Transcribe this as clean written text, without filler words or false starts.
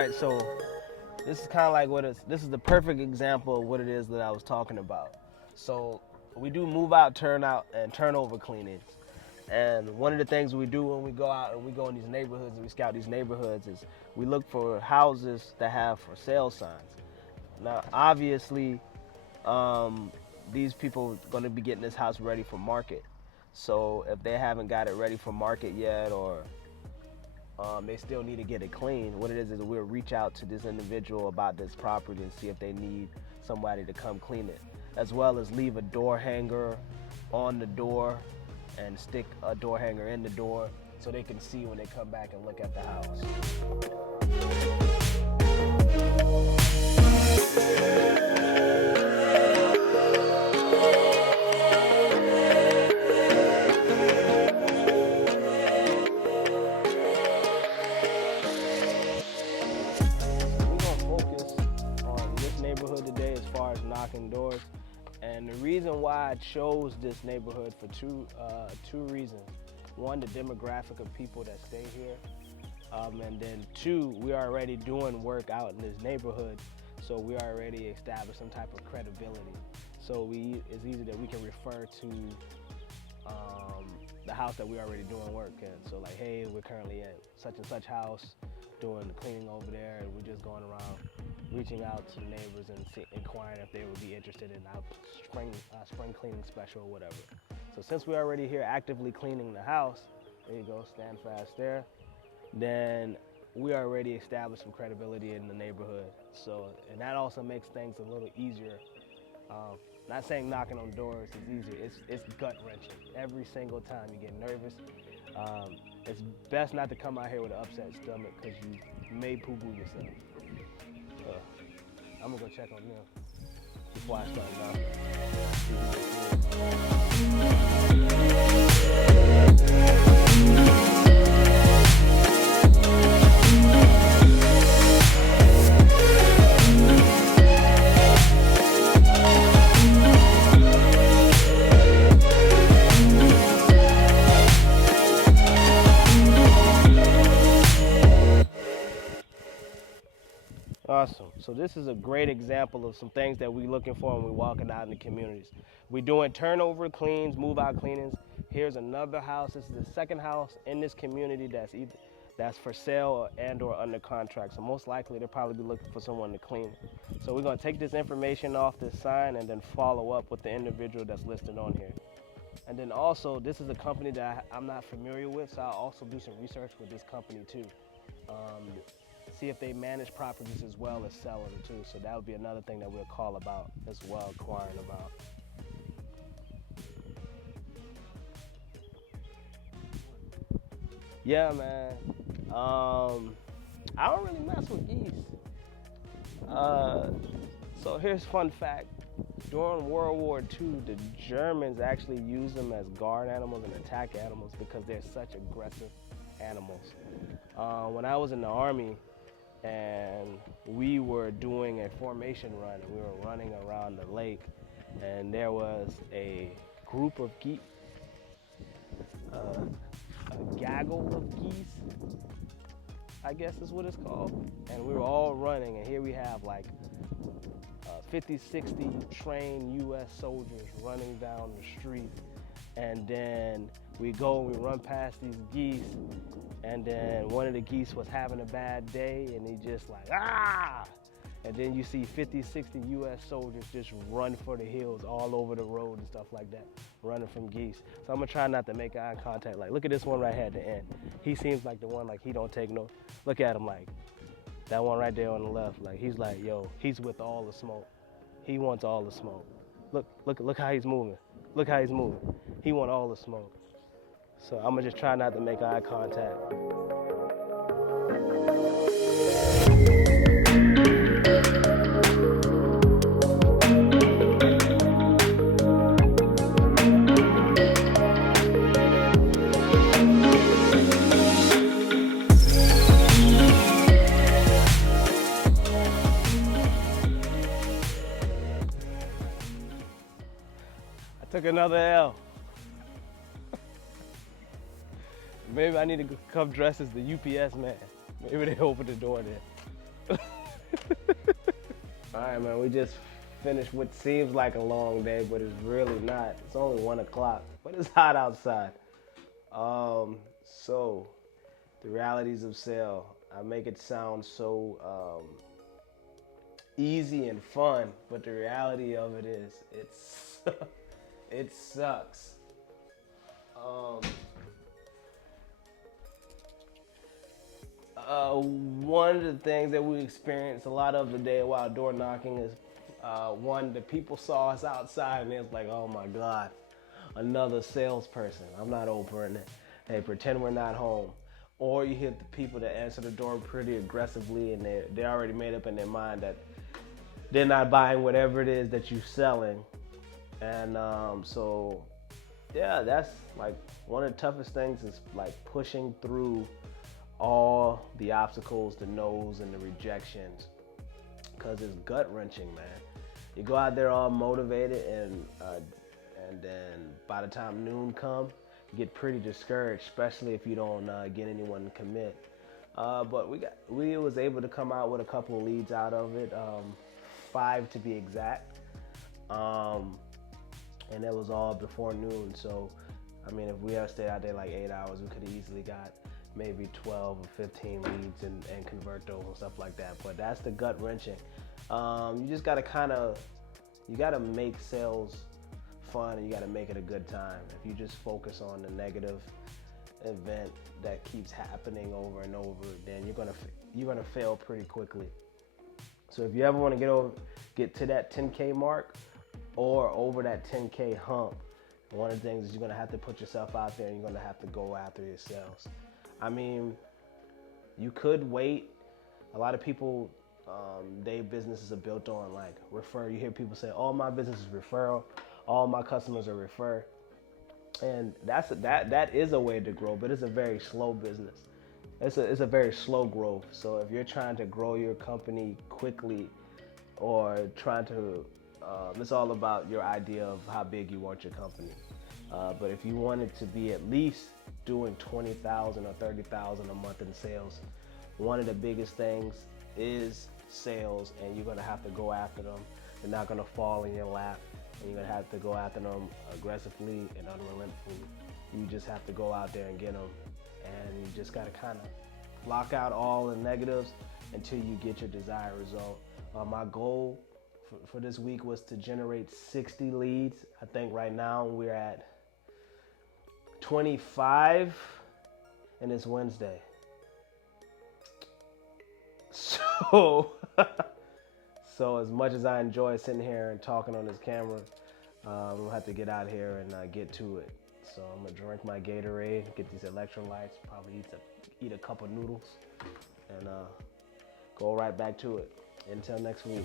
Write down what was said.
right, so this is kind of like this is the perfect example of what it is that I was talking about. So we do move out, turnout, and turnover cleanings. And one of the things we do when we go out and we go in these neighborhoods and we scout these neighborhoods is we look for houses that have for sale signs. Now, obviously, these people are going to be getting this house ready for market. So if they haven't got it ready for market yet, or they still need to get it clean, what it is we'll reach out to this individual about this property and see if they need somebody to come clean it, as well as leave a door hanger on the door and stick a door hanger in the door so they can see when they come back and look at the house. We're gonna focus on this neighborhood today as far as knocking doors. And the reason why I chose this neighborhood for two reasons. One, the demographic of people that stay here. And then two, we are already doing work out in this neighborhood, so we already established some type of credibility. So it's easy that we can refer to the house that we're already doing work in. So like, hey, we're currently at such and such house doing the cleaning over there, and we're just going around reaching out to the neighbors and inquiring if they would be interested in our spring cleaning special or whatever. So since we're already here actively cleaning the house, there you go, stand fast there, then we already established some credibility in the neighborhood. So, and that also makes things a little easier. Not saying knocking on doors is easier, it's gut wrenching. Every single time you get nervous. It's best not to come out here with an upset stomach because you may poo-poo yourself. I'm gonna go check on them before I start knocking. Awesome. So this is a great example of some things that we're looking for when we're walking out in the communities. We're doing turnover cleans, move out cleanings. Here's another house. This is the second house in this community that's for sale or under contract. So most likely they'll probably be looking for someone to clean it. So we're gonna take this information off this sign and then follow up with the individual that's listed on here. And then also, this is a company that I'm not familiar with, so I'll also do some research with this company too. See if they manage properties as well as sell them too. So that would be another thing that we'll call about as well, inquiring about. Yeah, man. I don't really mess with geese. So here's a fun fact. During World War II, the Germans actually used them as guard animals and attack animals because they're such aggressive animals. When I was in the Army, and we were doing a formation run, and we were running around the lake, and there was a group of geese, a gaggle of geese, I guess is what it's called, and we were all running, and here we have like 50, 60 trained U.S. soldiers running down the street, and then we go and we run past these geese, and then one of the geese was having a bad day, and he just like, ah! And then you see 50, 60 U.S. soldiers just run for the hills all over the road and stuff like that, running from geese. So I'm gonna try not to make eye contact. Like, look at this one right here at the end. He seems like the one, like he don't take no, look at him like, that one right there on the left, like he's like, yo, he's with all the smoke. He wants all the smoke. Look how he's moving. Look how he's moving. He wants all the smoke. So I'm gonna just try not to make eye contact. I took another L. Maybe I need to come dressed as the UPS man. Maybe they open the door there. All right, man, we just finished what seems like a long day, but it's really not. It's only 1 o'clock, but it's hot outside. So the realities of sale. I make it sound so easy and fun, but the reality of it is, it sucks. One of the things that we experienced a lot of today while door knocking is one, the people saw us outside and it's like, oh my God, another salesperson. I'm not opening it. They pretend we're not home. Or you hit the people that answer the door pretty aggressively and they already made up in their mind that they're not buying whatever it is that you're selling. And so, yeah, that's like one of the toughest things is like pushing through all the obstacles, the no's and the rejections, because it's gut wrenching, man. You go out there all motivated and then by the time noon comes, you get pretty discouraged, especially if you don't get anyone to commit. But we was able to come out with a couple of leads out of it, 5 to be exact, and it was all before noon. So, I mean, if we had stayed out there like 8 hours, we could have easily got maybe 12 or 15 leads and convert those and stuff like that. But that's the gut wrenching. You just gotta you gotta make sales fun and you gotta make it a good time. If you just focus on the negative event that keeps happening over and over, then you're gonna fail pretty quickly. So if you ever want to get to that 10K mark or over that 10K hump, one of the things is you're gonna have to put yourself out there and you're gonna have to go after your sales. I mean, you could wait. A lot of people, their businesses are built on like refer. You hear people say, "All my business is referral. All my customers are refer," and that is a way to grow, but it's a very slow business. It's a very slow growth. So if you're trying to grow your company quickly, or trying to, it's all about your idea of how big you want your company. But if you want it to be at least doing 20,000 or 30,000 a month in sales, one of the biggest things is sales, and you're gonna have to go after them. They're not gonna fall in your lap, and you're gonna have to go after them aggressively and unrelentingly. You just have to go out there and get them, and you just gotta kind of block out all the negatives until you get your desired result. My goal for this week was to generate 60 leads. I think right now we're at 25, and it's Wednesday. So, so as much as I enjoy sitting here and talking on this camera, I'm gonna have to get out here and get to it. So I'm gonna drink my Gatorade, get these electrolytes, probably eat a cup of noodles, and go right back to it. Until next week.